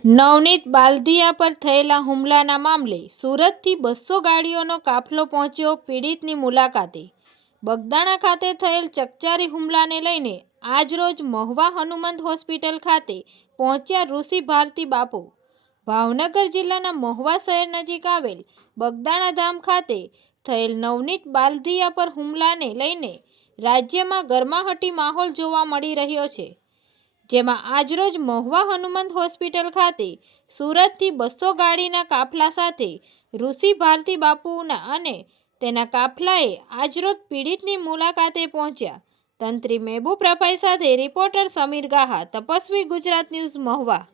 નવનીત બાલદિયા પર થયેલા હુમલાના મામલે સુરતથી બસો ગાડીઓનો કાફલો પહોંચ્યો પીડિતની મુલાકાતે. બગદાણા ખાતે થયેલ ચકચારી હુમલાને લઈને આજરોજ મહુવા હનુમંત હોસ્પિટલ ખાતે પહોંચ્યા ઋષિ ભારતી બાપુ. ભાવનગર જિલ્લાના મહુવા શહેર નજીક આવેલ બગદાણા ધામ ખાતે થયેલ નવનીત બાલદિયા પર હુમલાને લઈને રાજ્યમાં ગરમાહટી માહોલ જોવા મળી રહ્યો છે. જેમાં આજરોજ મહુવા હનુમંત હોસ્પિટલ ખાતે સુરતથી બસો ગાડીના કાફલા સાથે ઋષિ ભારતી બાપુના અને તેના કાફલાએ આજરોજ પીડિતની મુલાકાતે પહોંચ્યા. તંત્રી મેબુ પ્રભાઈ સાથે રિપોર્ટર સમીર ગાહા, તપસ્વી ગુજરાત ન્યૂઝ મહુવા.